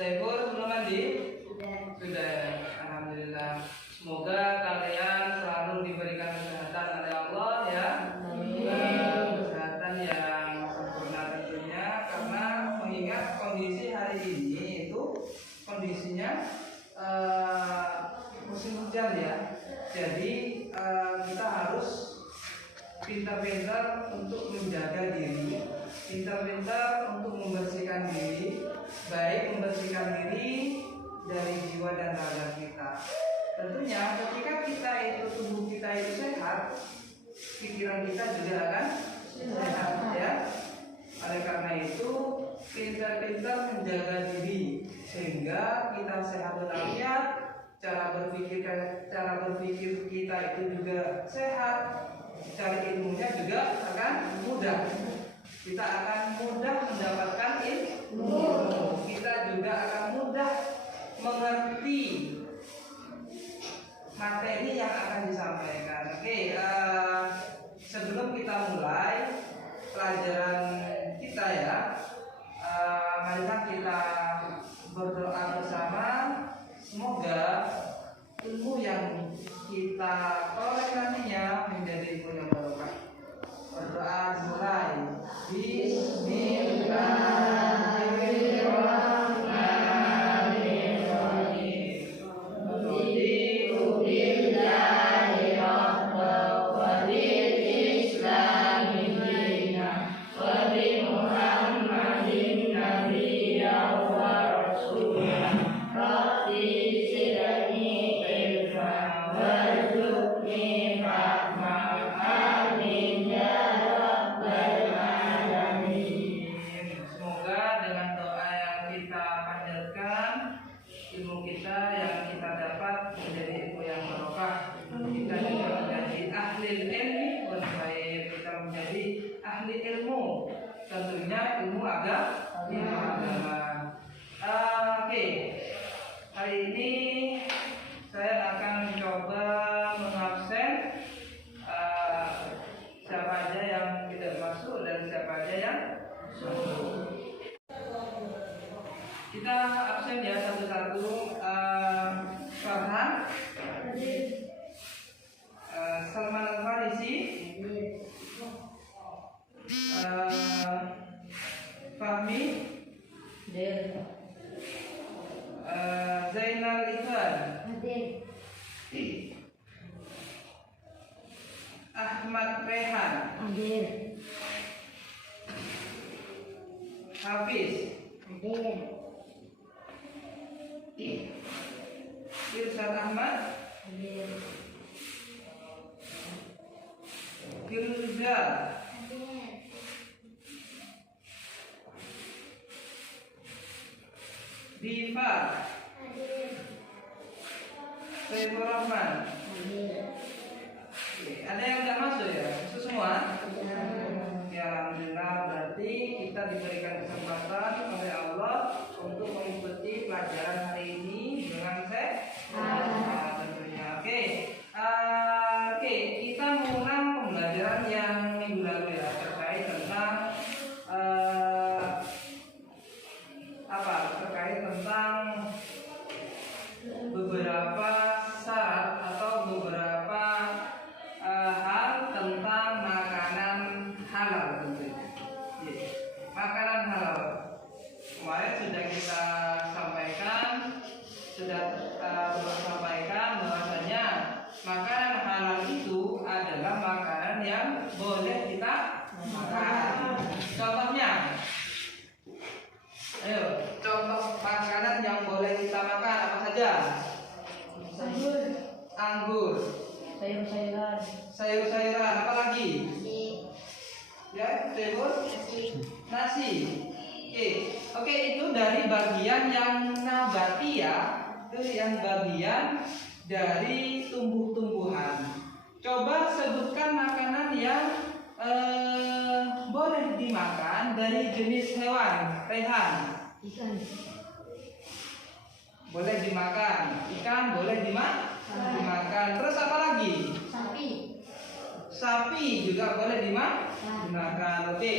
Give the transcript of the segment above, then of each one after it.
Saiful belum mandi? Sudah. Alhamdulillah. Semoga kalian selalu diberikan kesehatan oleh Allah ya. Kesehatan yang sempurna tentunya, karena mengingat kondisi hari ini itu kondisinya musim hujan ya. Jadi kita harus pintar-pintar untuk menjaga diri, pintar-pintar untuk membersihkan diri, baik membersihkan diri dari jiwa dan raga kita. Tentunya ketika kita itu, tubuh kita itu sehat, pikiran kita juga akan sehat ya. Oleh karena itu pintar-pintar menjaga diri sehingga kita sehat walafiat, cara berpikir kita itu juga sehat, cari ilmunya juga akan mudah. Kita akan mudah mendapatkan ilmu. Kita juga akan mudah mengerti materi yang akan disampaikan. Oke, sebelum kita mulai pelajaran kita ya, marilah kita berdoa bersama. Semoga ilmu yang kita peroleh nantinya menjadi ilmu yang barokah. Berdoa mulai. Ilmu kita yang kita dapat menjadi ilmu yang barokah. Kita juga menjadi ahli ilmi wal khair. Kita menjadi ahli ilmu, tentunya ilmu agama. Oke, hari ini saya akan mencoba mengabsen siapa aja yang tidak masuk dan siapa aja yang masuk. Kita absen ya satu-satu. Farhan, Salman Al-Farisi, Fahmi, Zainal Ikhwan, Ahmad Rehan, Hafiz, Irsyad Ahmad, Firuzal, Diva, Saiful Rahman. Ada yang tidak masuk ya? Itu semua? Ya, alhamdulillah, berarti kita diberikan kesempatan oleh Allah untuk mengikuti pelajaran hari ini dengan sehat tentunya. Oke, kita mengulang pembelajaran yang minggu lalu ya, terkait tentang terkait tentang beberapa syarat atau beberapa hal tentang makanan halal tentunya. Makanan halal kemarin sudah kita sampaikan, bahwasanya makanan halal itu adalah makanan yang boleh kita makan. Contohnya, ayo, contoh makanan yang boleh kita makan apa saja? Anggur, sayur-sayuran, apa lagi? Ya, nasi. Oke, itu dari bagian yang nabati ya, itu yang bagian dari tumbuh-tumbuhan. Coba sebutkan makanan yang boleh dimakan dari jenis hewan. Rehan. Ikan. Boleh dimakan. Ikan boleh dimakan. Terus apa lagi? Sapi juga boleh dimakan. Oke.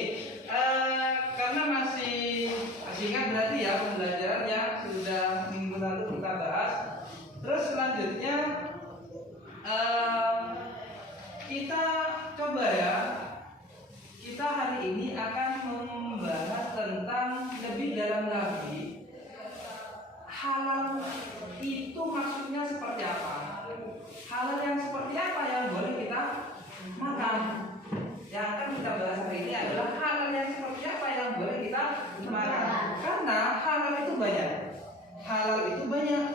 Karena masih ingat berarti tadi ya pembelajaran yang sudah minggu lalu kita bahas. Terus selanjutnya kita coba ya, kita hari ini akan membahas tentang lebih dalam lagi halal itu maksudnya seperti apa. Halal yang seperti apa yang boleh kita makan. Yang akan kita bahas hari ini adalah halal yang seperti apa yang boleh kita makan. Karena halal itu banyak. Halal itu banyak.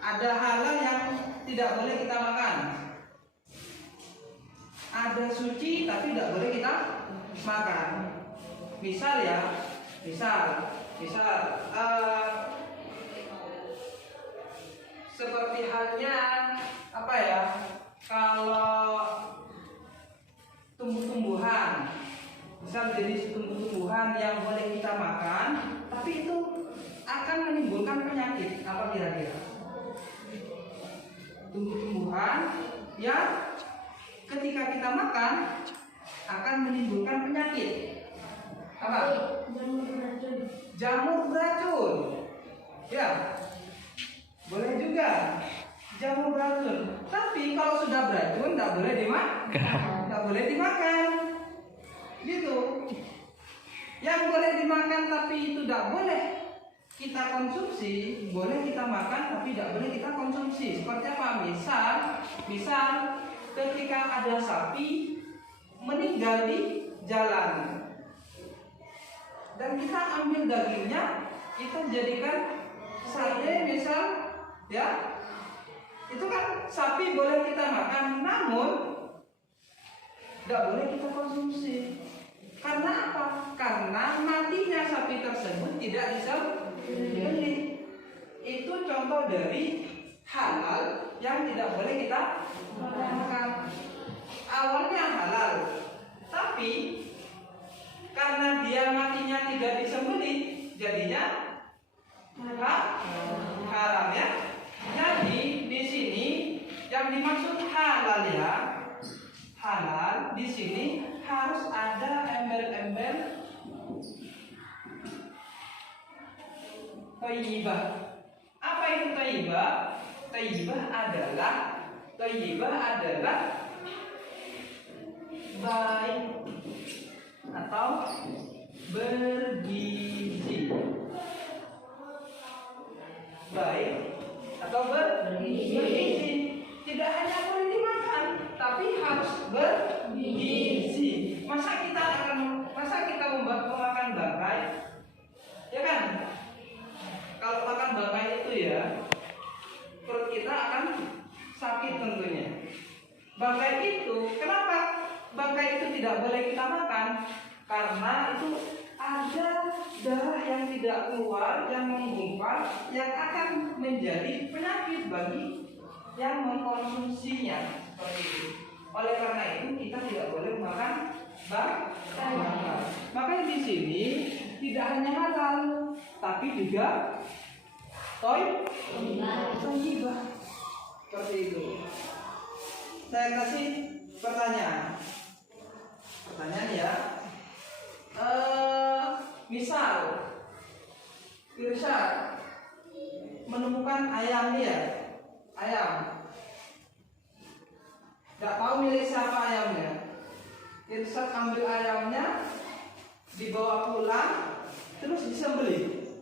Ada halal yang tidak boleh kita makan. Ada suci tapi tidak boleh kita makan. Misal ya, misal seperti halnya apa ya? Kalau tumbuh-tumbuhan, misal jenis tumbuh-tumbuhan yang boleh kita makan, tapi itu akan menimbulkan penyakit. Apa kira-kira? Tumbuh-tumbuhan yang ketika kita makan akan menimbulkan penyakit. Apa? Jamur beracun. Ya, boleh juga jamur beracun. Tapi kalau sudah beracun, tidak boleh dimakan. Gitu. Yang boleh dimakan tapi itu tidak boleh kita konsumsi, boleh kita makan tapi tidak boleh kita konsumsi. Seperti apa? Misal ketika ada sapi meninggal di jalan dan kita ambil dagingnya, kita jadikan sate misal, ya, itu kan sapi boleh kita makan, namun tidak boleh kita konsumsi. Karena apa? Karena matinya sapi tersebut tidak disembelih. Itu contoh dari halal yang tidak boleh kita makan. Awalnya halal, tapi karena dia matinya tidak disembelih, jadinya haram ya. Jadi di sini yang dimaksud halal ya, halal di sini harus ada embel-embel thayyibah. Apa itu thayyibah? Thayyibah adalah baik atau bergizi. Baik atau bergizi. Tidak hanya boleh dimakan, tapi harus bergizi. Masa kita memakan bangkai? Ya kan? Kalau makan bangkai itu ya, perut kita akan sakit tentunya. Bangkai itu, kenapa bangkai itu tidak boleh kita makan? Karena itu ada darah yang tidak keluar, yang menggumpal, yang akan menjadi penyakit bagi yang mengkonsumsinya. Seperti itu. Oleh karena itu kita tidak boleh makan bangkai. Makanya di sini tidak hanya halal, tapi juga thayyibah. Seperti itu. Saya kasih pertanyaan ya. Misal Irsyad menemukan ayam dia, nggak tahu milik siapa ayamnya. Irsyad ambil ayamnya, dibawa pulang, terus disembelih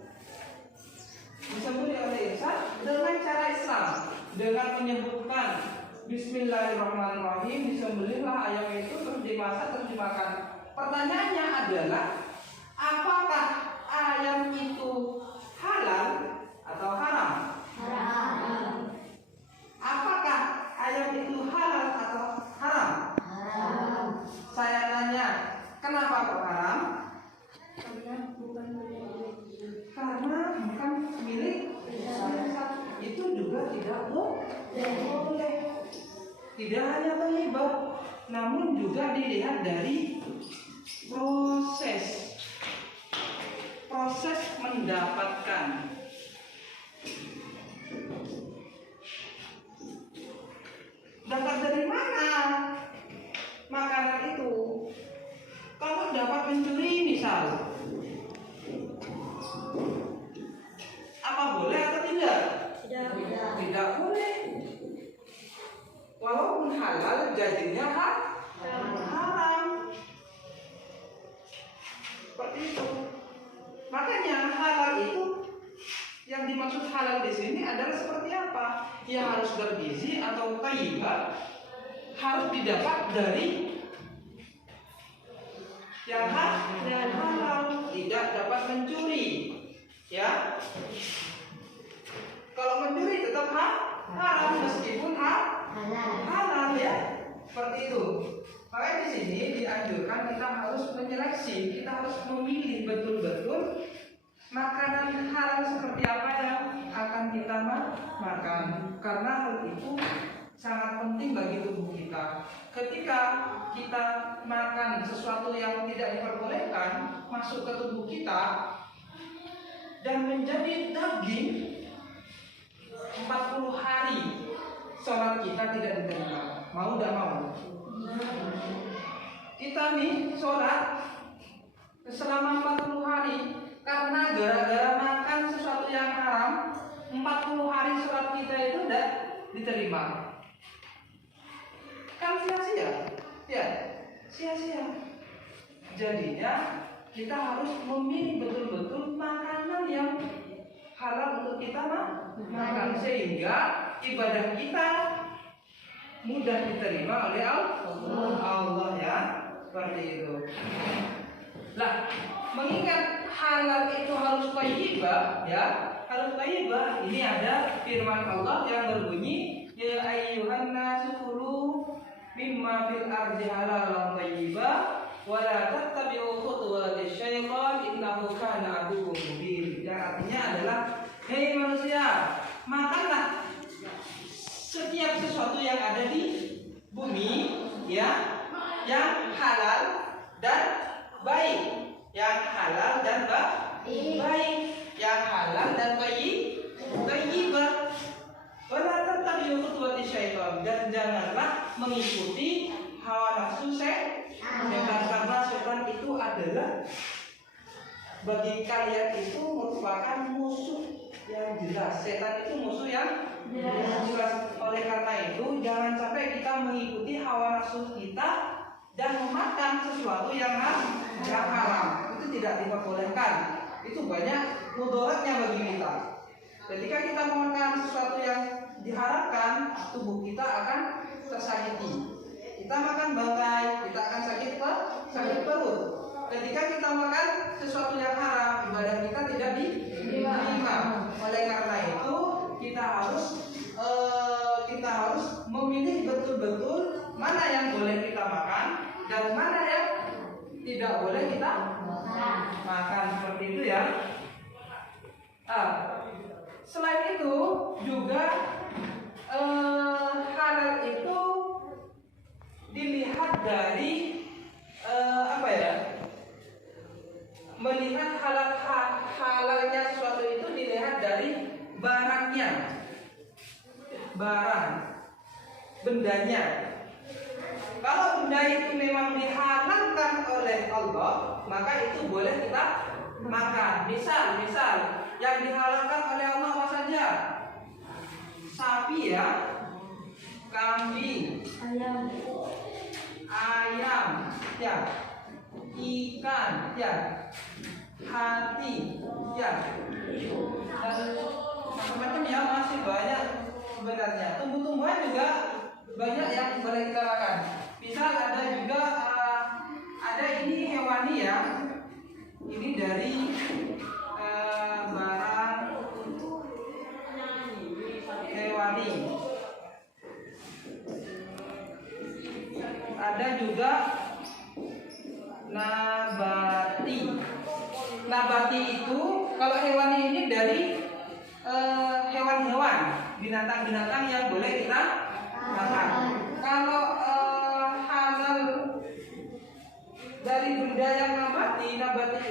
oleh Irsyad dengan cara Islam, dengan menyebutkan Bismillahirrahmanirrahim, disembelihlah ayam itu, terus dimasak, terus dimakan. Pertanyaannya adalah, apakah ayam itu halal atau haram? Haram. Apakah ayam itu halal atau haram? Haram. Saya tanya, kenapa kok haram? Karena bukan milik Irsyad. Itu juga tidak boleh. Tidak hanya thayyibah, namun juga dilihat dari proses mendapatkan. Dapat dari mana makanan itu? Kalau dapat mencuri misal, Seperti itu. Makanya halal itu, yang dimaksud halal di sini adalah seperti apa? Ya harus bergizi atau thayyibah, harus didapat dari yang halal, tidak dapat mencuri. Ya, kalau mencuri tetap haram meskipun halal ya, seperti itu. Makanya di sini dianjurkan kita harus menyeleksi, kita harus memilih betul-betul makanan halal seperti apa yang akan kita makan. Karena hal itu sangat penting bagi tubuh kita. Ketika kita makan sesuatu yang tidak diperbolehkan masuk ke tubuh kita dan menjadi daging, 40 hari sholat kita tidak diterima. Mau tidak mau? Kita nih sholat selama 40 hari karena gara-gara makan sesuatu yang haram, 40 hari sholat kita itu tidak diterima. Kan sia-sia, ya, sia-sia. Jadinya kita harus memilih betul-betul makanan yang halal untuk kita makan, sehingga ibadah kita mudah diterima oleh Allah ya, seperti itu. Lah, mengingat halal itu harus thayyibah ya, harus thayyibah. Ini ada firman Allah yang berbunyi, ya ayyuhan nasu kulu mimma fil ardi halalan thayyibah wa la tattabi'u khutuwatis syaitan innahu kana aduwwum mubin. Yang artinya adalah, hei manusia, makanlah setiap sesuatu yang ada di bumi ya, yang halal dan baik, yang halal dan baik, yang halal dan thayyibah. Wala tattabi'u khutuwatis syaitan, dan janganlah mengikuti hawa nafsu setan, karena setan itu adalah bagi kalian itu merupakan musuh yang jelas. Setan itu musuh yang jelas. Oleh karena itu jangan sampai kita mengikuti hawa nafsu kita dan memakan sesuatu yang haram. Itu tidak diperbolehkan. Itu banyak mudaratnya bagi kita. Ketika kita memakan sesuatu yang diharapkan, tubuh kita akan tersakiti. Kita makan bangkai, kita akan sakit perut. Ketika kita makan sesuatu yang haram, ibadah kita tidak diterima. Oleh karena itu kita harus memilih betul-betul mana yang boleh kita makan dan mana yang tidak boleh kita makan, seperti itu ya. Selain itu juga halal itu dilihat dari melihat halalnya sesuatu itu dilihat dari barangnya, bendanya. Kalau benda itu memang dihalalkan oleh Allah, maka itu boleh kita makan. Misal yang dihalalkan oleh Allah apa saja? Sapi ya, kambing, ayam ya, ikan ya, hati ya, dan macam-macam ya, masih banyak sebenarnya. Tumbuh-tumbuhan juga banyak yang boleh kita makan. Misal ada juga ada ini hewani ya, ini dari barang hewani. Ada juga nabati. Nabati itu kalau hewani ini dari hewan-hewan, binatang-binatang yang boleh kita makan. Kalau halal dari benda yang nabati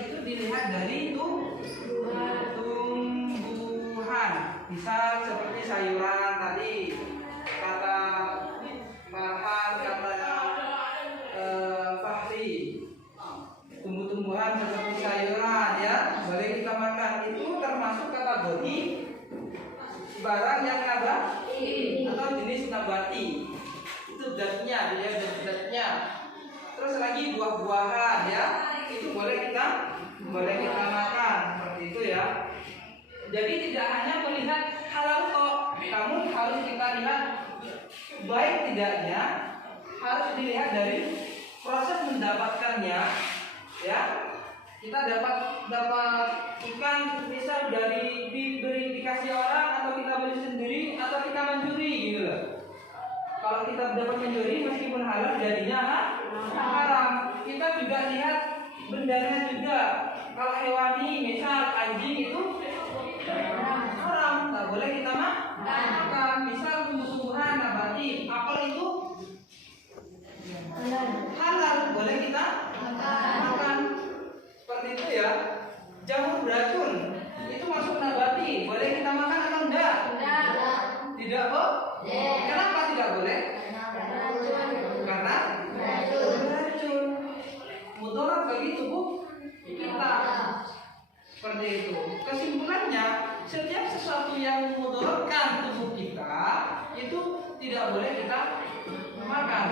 itu dilihat dari tumbuhan. Misal seperti sayuran tadi, kata Farhan, kata Fahri, tumbuh-tumbuhan seperti sayuran ya, boleh kita makan. Itu termasuk kategori barang yang nabati atau jenis nabati. Itu zatnya, dia zatnya. Terus lagi buah-buahan ya, itu boleh kita boleh kita makan, seperti itu ya. Jadi tidak hanya melihat halal kok, namun harus kita lihat baik tidaknya, harus dilihat dari proses mendapatkannya ya. Kita dapat ikan misal dari dikasih orang, atau kita beli sendiri, atau kita mencuri gitu loh. Kalau kita dapat mencuri meskipun halal jadinya haram. Kita juga lihat bendanya juga. Kalau hewani misal anjing itu haram, tak boleh kita makan. Misal tumbuh-tumbuhan nabati, apel itu halal, boleh kita makan. Seperti itu ya. Jamur beracun itu masuk nabati, boleh kita makan atau enggak? Tidak kok. Kenapa tidak boleh? Karena beracun, mudarat bagi tubuh kita. Seperti itu. Kesimpulannya, setiap sesuatu yang memudaratkan tubuh kita itu tidak boleh kita makan.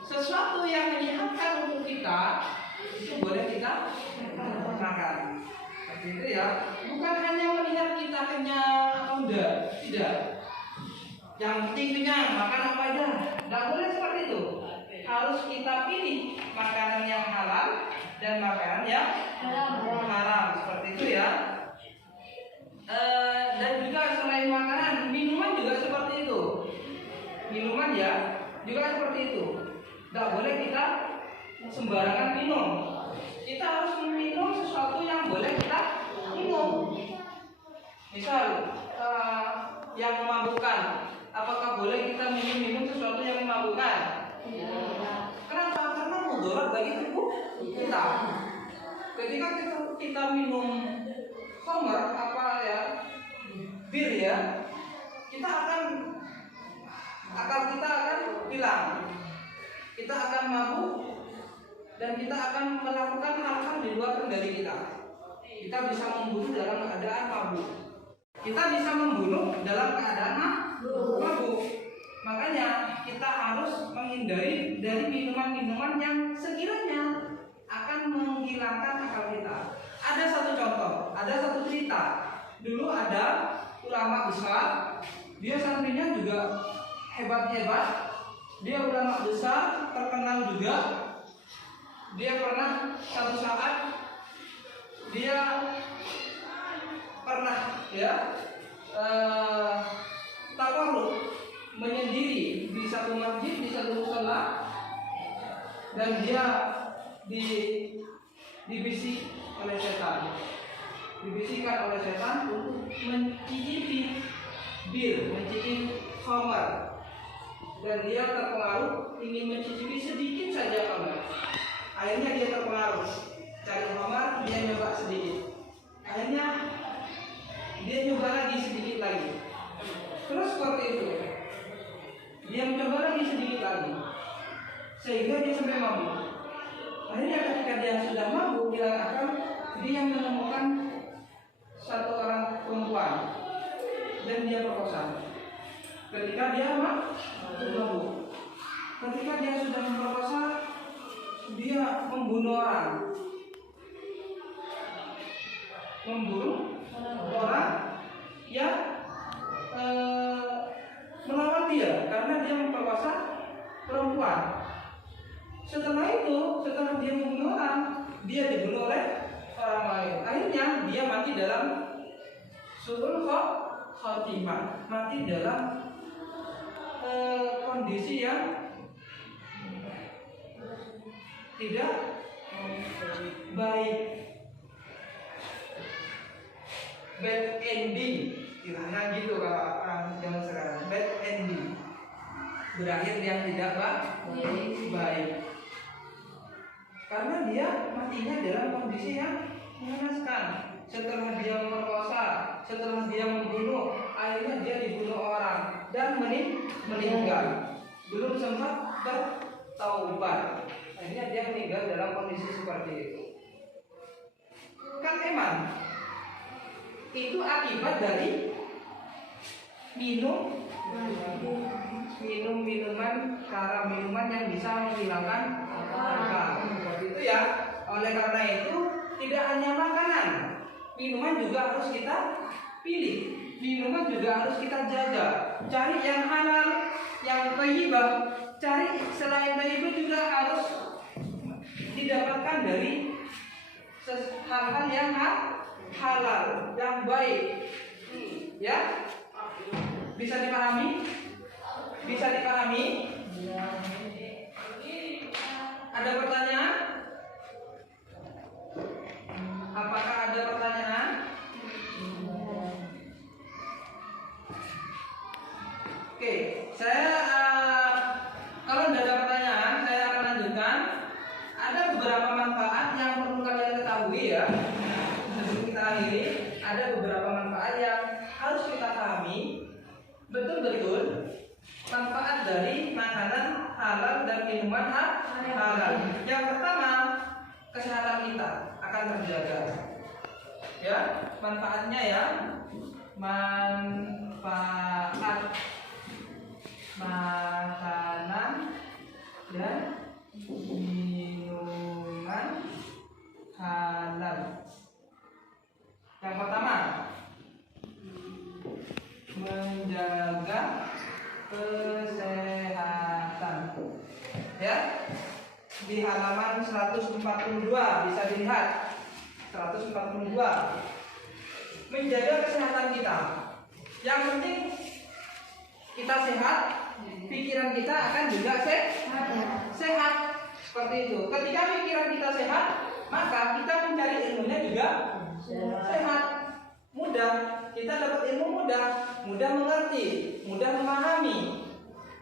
Sesuatu yang menyehatkan tubuh kita itu boleh kita makan. Seperti itu ya. Bukan hanya melihat kita kenyang atau enggak, tidak. Yang penting kenyang, makan apa aja. Tidak boleh seperti itu. Harus kita pilih makanan yang halal dan makanan yang haram. Seperti itu ya. Dan juga selain makanan, minuman juga seperti itu. Minuman ya juga seperti itu. Tidak boleh kita sembarangan minum. Kita harus meminum sesuatu yang boleh kita minum. Misal yang memabukkan, apakah boleh kita minum sesuatu yang memabukkan? Kenapa? Karena mudarat bagi tubuh kita. Ketika kita minum khamr, apa ya, bir ya, kita akal kita akan hilang, kita akan mabuk, dan kita akan melakukan hal-hal di luar kendali kita. Kita bisa membunuh dalam keadaan mabuk. Kita bisa membunuh dalam keadaan mabuk. Makanya kita harus menghindari dari minuman-minuman yang sekiranya akan menghilangkan akal kita. Ada satu contoh, ada satu cerita. Dulu ada ulama besar, dia santrinya juga hebat-hebat. Dia ulama besar, terkenal juga. Dia pernah satu saat dia pernah tawarruk menyendiri di satu masjid, di satu musala, dan dia dibisik oleh setan. Dibisikkan oleh setan untuk mencicipi bir, mencicipi khamar, dan dia terpengaruh ingin mencicipi sedikit saja khamar. Akhirnya dia terpengaruh, cari khamar, dia nyoba sedikit. Akhirnya dia nyoba lagi sedikit lagi. Terus seperti itu, dia mencoba lagi sedikit lagi, sehingga dia sampai mabuk. Akhirnya ketika dia sudah mabuk, hilang akal, dia menemukan satu orang perempuan dan dia perkosa. Ketika dia mabuk, ketika dia sudah memperkosa, dia membunuh orang, yang melawan dia karena dia memperkosa perempuan. Setelah itu, setelah dia membunuh orang, dia dibunuh oleh orang lain. Akhirnya dia mati dalam su'ul khotimah, mati dalam kondisi yang tidak baik, bad ending, istilahnya gitu kalau orang zaman sekarang. Bad ending, berakhir yang tidak baik, karena dia matinya dalam kondisi yang mengenaskan. Setelah dia memperkosa, setelah dia membunuh, akhirnya dia dibunuh orang dan meninggal. Belum sempat bertaubat, akhirnya dia meninggal dalam kondisi seperti itu. Kan emang itu akibat dari minuman haram, minuman yang bisa menghilangkan akal. Seperti itu ya. Oleh karena itu tidak hanya makanan, minuman juga harus kita pilih. Minuman juga harus kita jaga. Cari yang halal, yang thayyibah. Cari selain thayyibah juga harus didapatkan dari hal-hal yang halal, yang baik. Ya? Bisa dipahami? Bisa dipahami? Ada pertanyaan? Apakah ada pertanyaan? Oke, saya kalau tidak ada pertanyaan, saya akan lanjutkan. Ada beberapa manfaat yang perlu kalian ketahui ya. Sebelum kita akhiri, ada beberapa manfaat yang harus kita pahami. Betul-betul manfaat dari makanan halal dan minuman halal. Yang pertama, kesehatan kita akan terjaga. Ya, manfaatnya ya. Manfaat makanan dan minuman halal. Yang pertama, menjaga kesehatan. Ya, di halaman 142 bisa dilihat. 142. Menjaga kesehatan kita. Yang penting kita sehat, pikiran kita akan juga sehat. Seperti itu. Ketika pikiran kita sehat, maka kita mencari ilmunya juga sehat. Mudah. Kita dapat ilmu mudah mengerti, mudah memahami.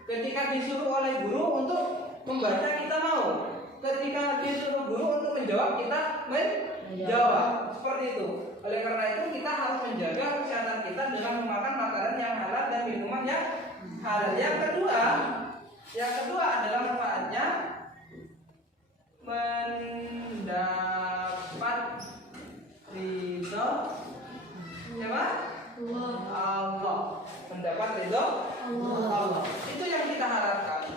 Ketika disuruh oleh guru untuk membaca, kita mau. Ketika disuruh guru untuk menjawab, kita menjawab. Seperti itu. Oleh karena itu kita harus menjaga kesehatan kita dengan memakan makanan yang halal dan minuman yang halal. Yang kedua adalah manfaatnya mendapat ridho siapa? Allah. Mendapat ridho Allah. Itu yang kita harapkan.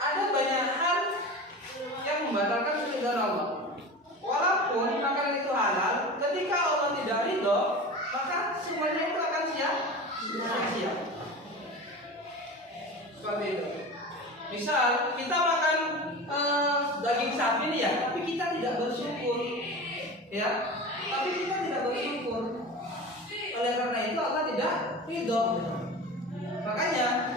Ada banyak hal yang membatalkan ridho Allah. Walaupun makanan itu halal, ketika Allah tidak ridho, maka semuanya itu akan sia-sia. Seperti itu. Misal kita makan daging sapi nih ya, tapi kita tidak bersyukur, ya. Tapi kita tidak bersyukur. Oleh karena itu Allah tidak ridho. Makanya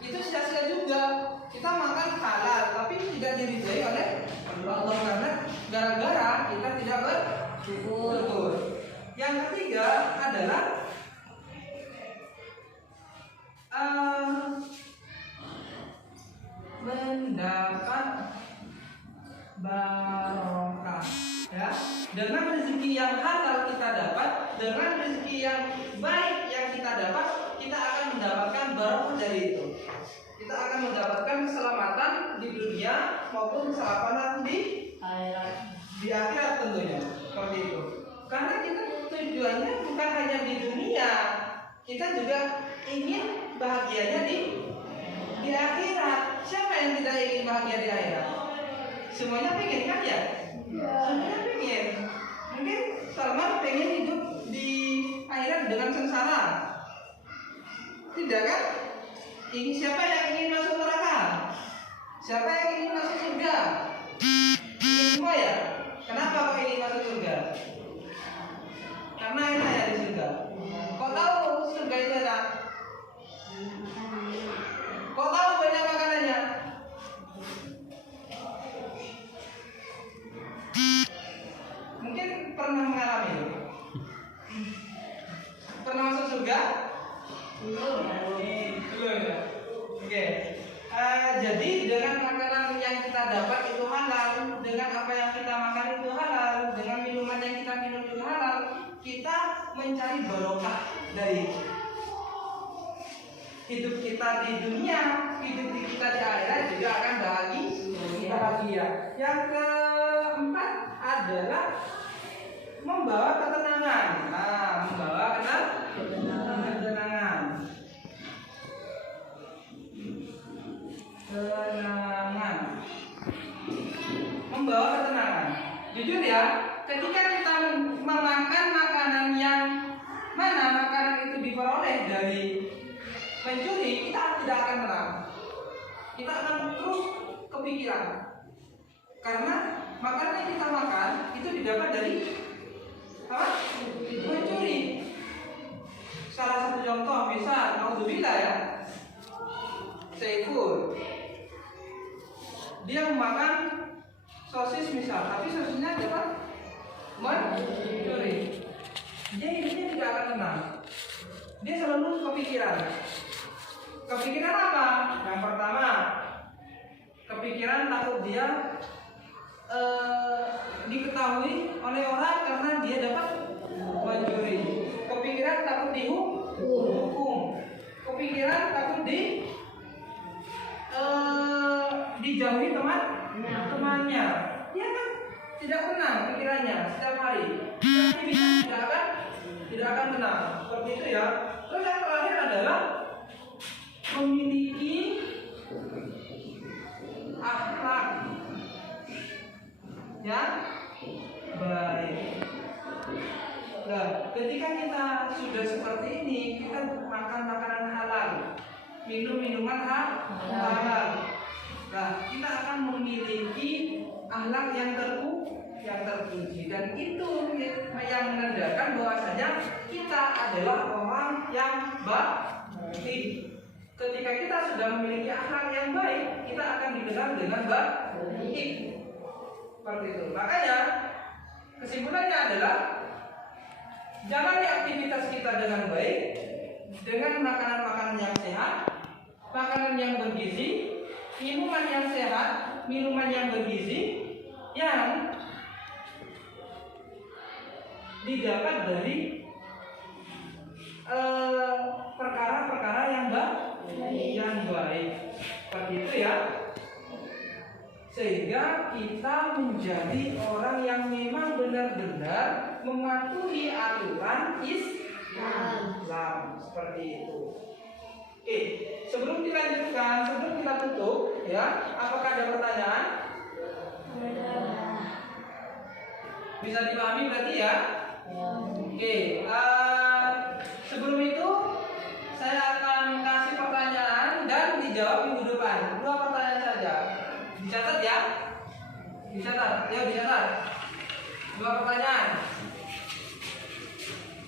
itu sia-sia juga. Kita makan halal, tapi tidak diridhoi oleh Allah karena gara-gara kita tidak bersyukur. Yang ketiga adalah mendapat barokah, ya. Dengan rezeki yang halal kita dapat, dengan rezeki yang baik yang kita dapat, kita akan mendapatkan barokah dari itu. Kita akan mendapatkan keselamatan di dunia maupun keselamatan di akhirat tentunya. Seperti itu. Karena kita tujuannya bukan hanya di dunia, kita juga ingin bahagianya di akhirat. Siapa yang tidak ingin bahagia di akhirat? Semuanya pengen kan ya? Semuanya pengen. Mungkin Salman pengen hidup di akhirat dengan sengsara. Tidak kan? Ini siapa yang ingin masuk neraka? Siapa yang ingin masuk surga? Ingin semua ya? Kenapa kok ingin masuk surga? Karena enak ya di surga. Kok tahu surga itu enak? Kok tahu banyak makanannya? Mungkin pernah mengalami. Pernah masuk surga? Belum ya? Oke. Jadi dengan makanan yang kita dapat itu halal, dengan apa yang kita makan itu halal, dengan minuman yang kita minum itu halal, kita mencari barokah dari hidup kita di dunia, hidup kita di akhirat juga akan bahagia. Yang keempat adalah membawa ketenangan. Membawa ketenangan. Membawa ketenangan. Jujur ya, ketika kita memakan makanan yang mana makanan itu diperoleh dari mencuri, kita tidak akan tenang. Kita akan terus kepikiran. Karena makanan yang kita makan itu didapat dari apa? Mencuri. Salah satu contoh misal, naudzubillah ya, Saiful, dia memakan sosis misal, tapi sosisnya dapat mencuri. Dia hidupnya tidak akan tenang. Dia selalu kepikiran. Kepikiran apa? Yang pertama, kepikiran takut dia diketahui oleh orang karena dia dapat mencuri. Kepikiran takut dihukum. Kepikiran takut dijauhi temannya. Dia kan tidak tenang pikirannya setiap hari. Aktivitas tidak akan tenang. Seperti itu ya. Terus yang terakhir adalah memiliki akhlak yang baik. Nah, ketika kita sudah seperti ini, kita makan makanan halal, minum minuman halal. Nah, kita akan memiliki akhlak yang terpuji, dan itu yang menandakan bahwasanya kita adalah orang yang baik. Ketika kita sudah memiliki akhlak yang baik, kita akan dikenal dengan baik. Seperti itu. Makanya kesimpulannya adalah jalani aktivitas kita dengan baik, dengan makanan-makanan yang sehat, makanan yang bergizi, minuman yang sehat, minuman yang bergizi, yang didapat dari perkara-perkara yang baik. Seperti itu ya. Sehingga kita menjadi orang yang memang benar-benar mematuhi aturan Islam. Seperti itu. Oke, sebelum dilanjutkan, sebelum kita tutup, ya, apakah ada pertanyaan? Bisa dipahami berarti ya? Oke, sebelum itu saya akan kasih pertanyaan dan dijawab minggu depan. 2 pertanyaan saja. Dicatat ya? Dicatat, ya dicatat. 2 pertanyaan.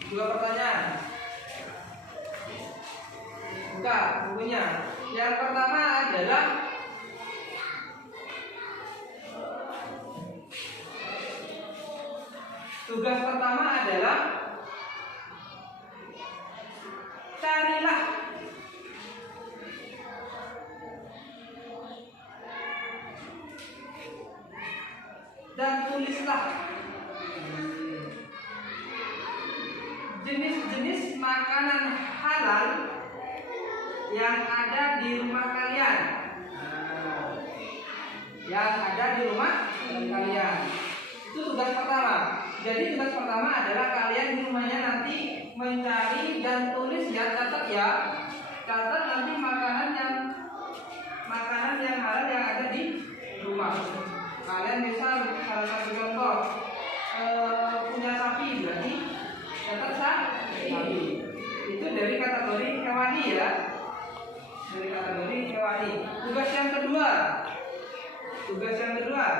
2 pertanyaan. Buka bukunya. Yang pertama adalah tugas pertama adalah carilah dan tulislah jenis-jenis makanan halal yang ada di rumah kalian. Yang ada di rumah kalian. Itu tugas pertama. Jadi tugas pertama adalah kalian di rumahnya nanti mencari dan tulis ya, catat ya. Catat nanti makanan yang halal yang ada di rumah. Kalian misal salah satu contoh punya sapi, berarti catat sapi. Itu dari kategori hewani ya. Dari kategori hewani. Tugas yang kedua. Tugas yang kedua.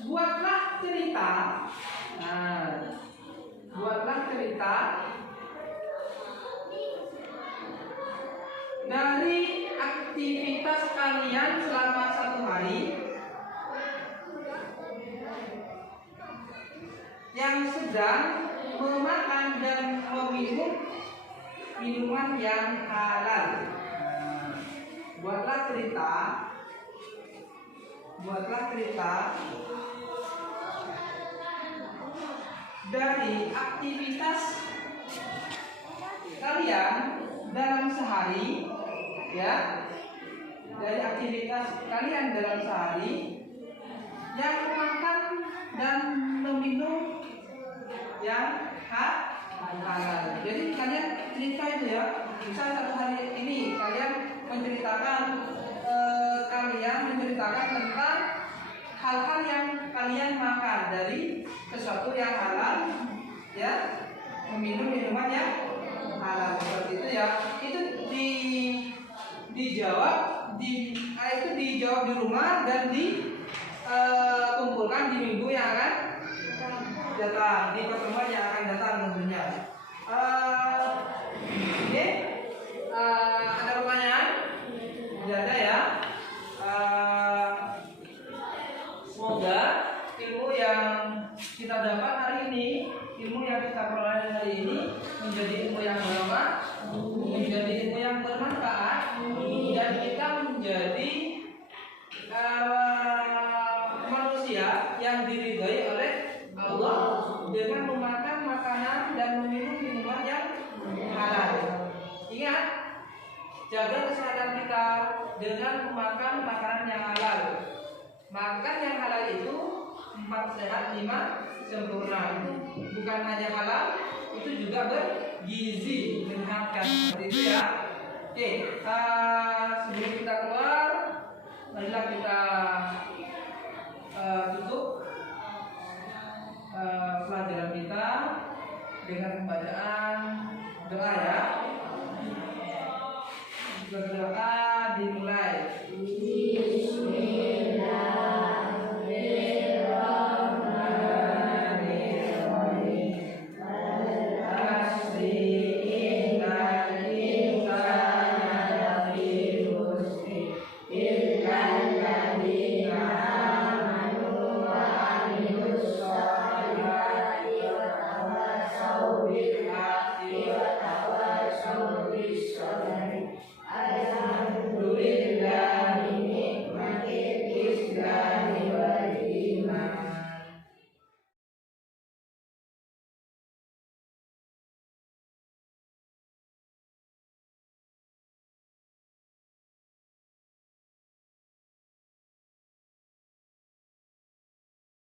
Buatlah cerita. Nah, buatlah cerita dari aktivitas kalian selama 1 hari yang sedang memakan dan meminum minuman yang halal. Buatlah cerita dari aktivitas kalian dalam sehari, ya, dari aktivitas kalian dalam sehari yang memakan dan meminum yang halal. Jadi kalian cerita itu ya, bisa 1 hari ini kalian menceritakan dengan menceritakan tentang hal-hal yang kalian makan dari sesuatu yang halal, ya, meminum minuman yang halal seperti itu ya. Itu dijawab itu dijawab di rumah dan kumpulkan di minggu yang akan datang, di pertemuan yang akan datang tentunya. Oke, ada pertanyaan? Tidak ada ya. Semoga ilmu yang kita dapat hari ini, ilmu yang kita peroleh hari ini menjadi ilmu yang bermanfaat, menjadi ilmu yang bermanfaat, dan kita menjadi manusia yang diridhoi oleh Allah dengan memakan makanan dan meminum minuman yang halal. Ingat, jaga kesehatan kita dengan memakan makanan yang halal. Makan yang halal itu 4 sehat 5 sempurna. Itu bukan hanya halal, itu juga bergizi, menyehatkan. Seperti itu ya. Oke, sebelum kita keluar, marilah kita